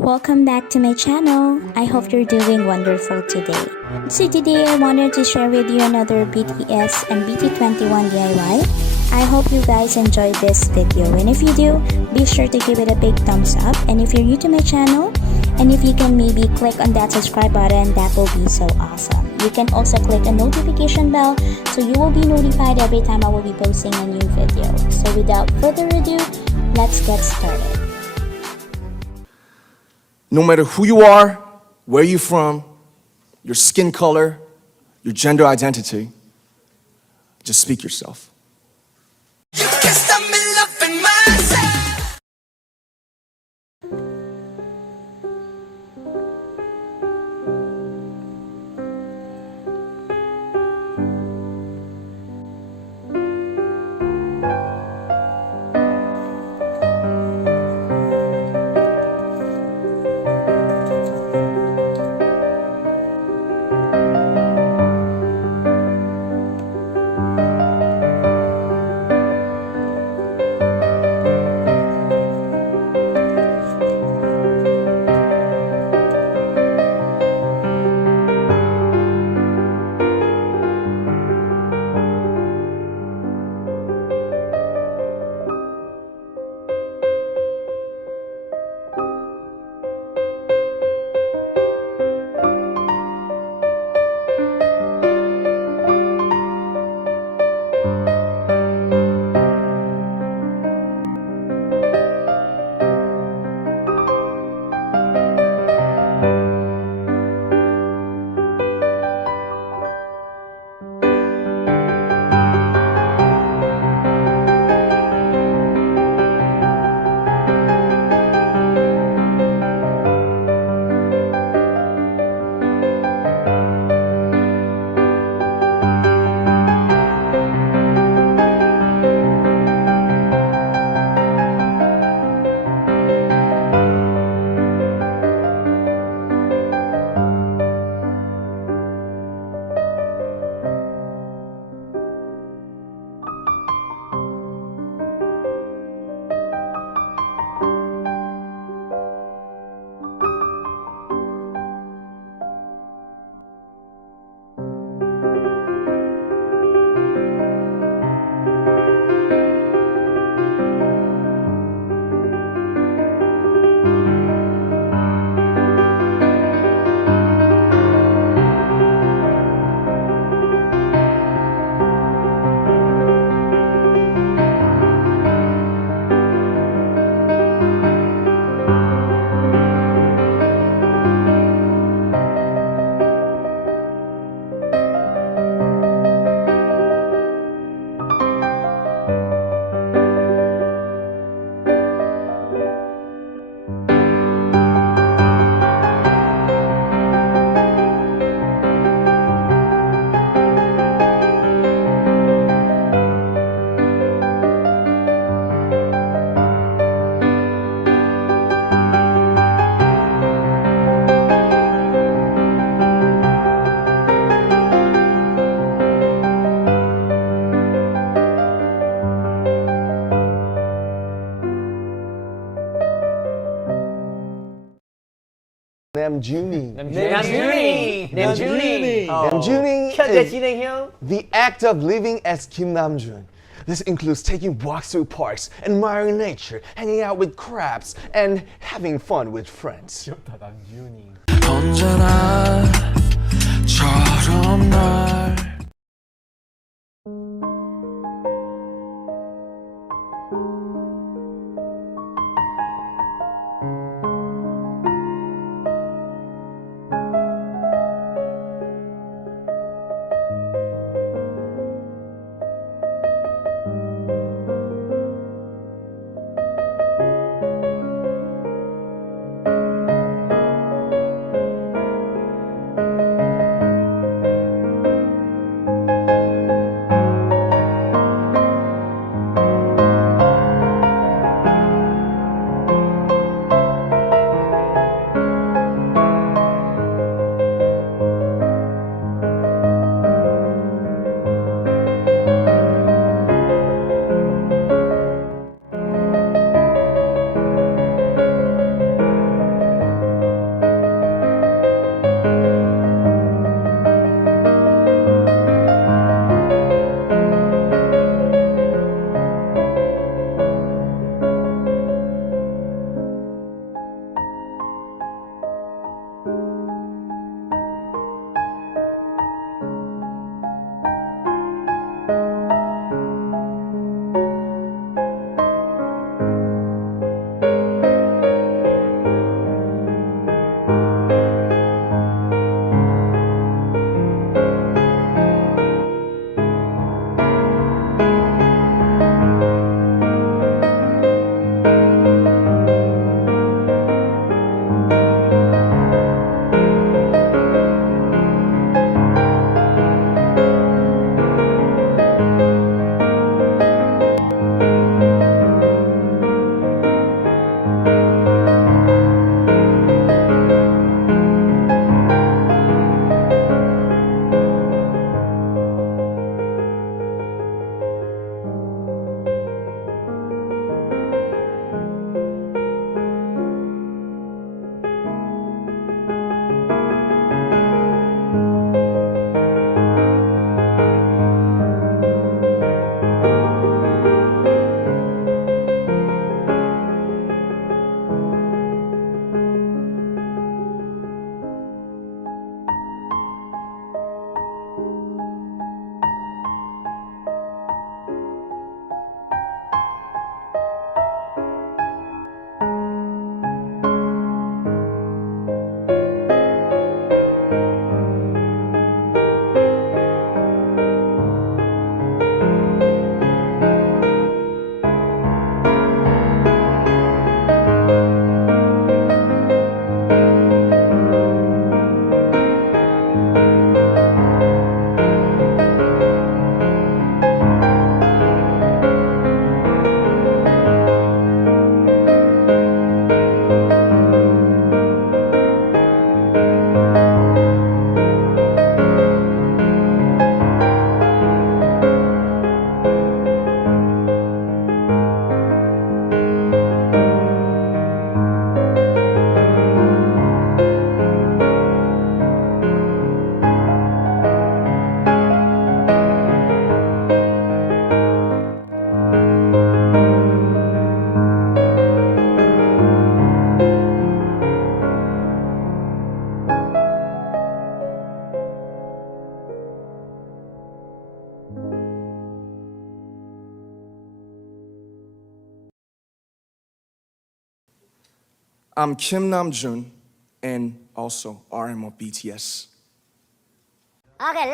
Welcome back to my channel. I hope you're doing wonderful today. So today I wanted to share with you another BTS and BT21 DIY. I hope you guys enjoyed this video, and if you do, be sure to give it a big thumbs up. And if you're new to my channel, and if you can maybe click on that subscribe button, that will be so awesome. You can also click a notification bell so you will be notified every time I will be posting a new video. So without further ado, let's get started. No matter who you are, where you're from, your skin color, your gender identity, just speak yourself. Namjoonie. Namjoonie. Namjoonie is Namjoonie. the act of living as Kim Namjoon. This includes taking walks through parks, admiring nature, hanging out with crabs, and having fun with friends. 언제나처럼 날 I'm Kim Namjoon and also RM of BTS. Okay,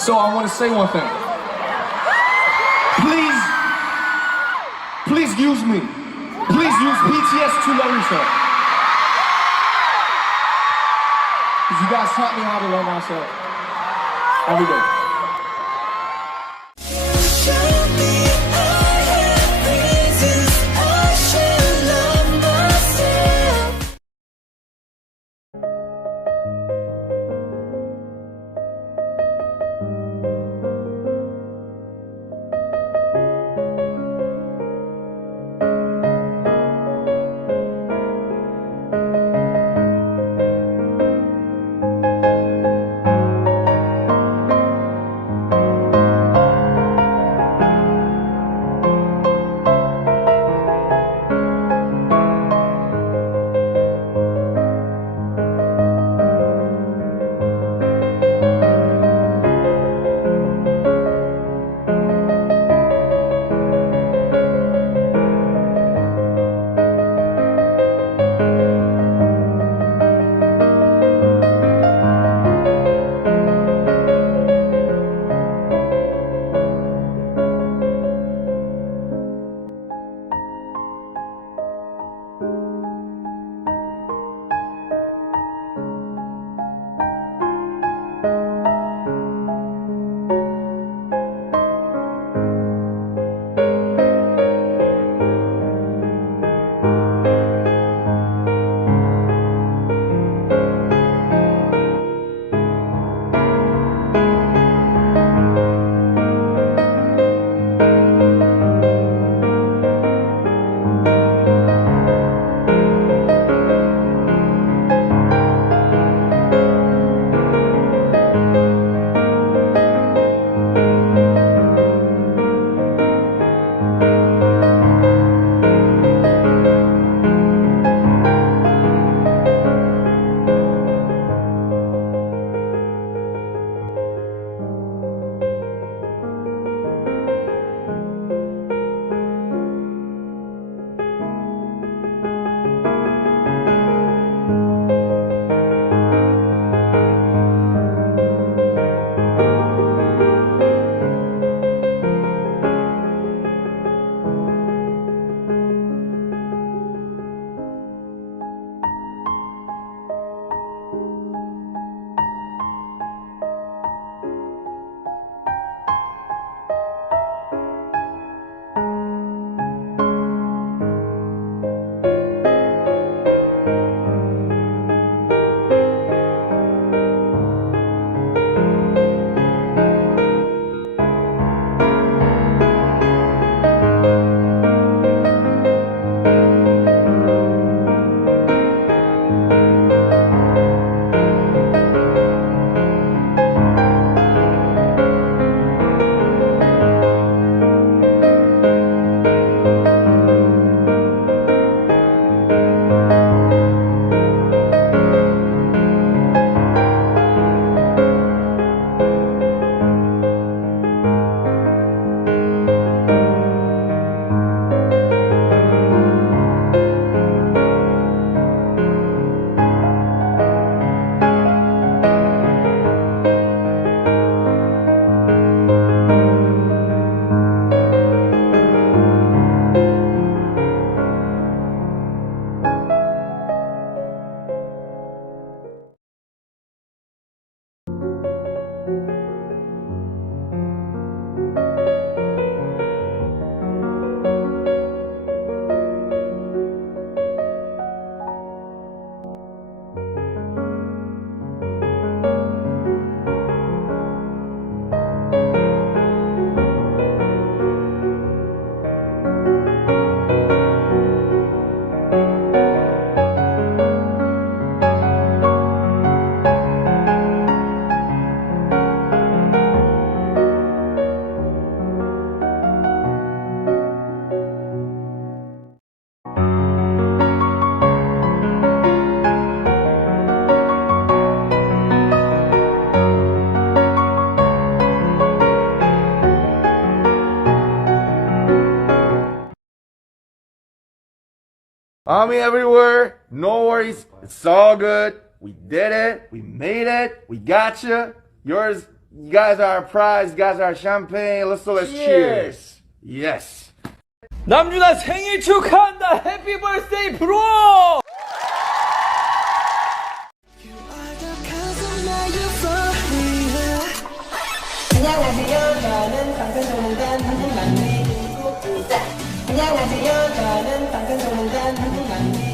So I want to say one thing. Please use me. Please use BTS to love yourself. Because you guys taught me how to love myself every day. Army everywhere. No worries. It's all good. We did it. We made it. We got you. Yours. You guys are our prize. You guys are our champagne. Let's cheers. Yes. 남준아 생일 축하한다. 해피 버스데이 브로. 안녕하세요. 저는 방탄소년단 한국 막내 김국입니다. 안녕하세요. 저는 방탄소년단 한국 막내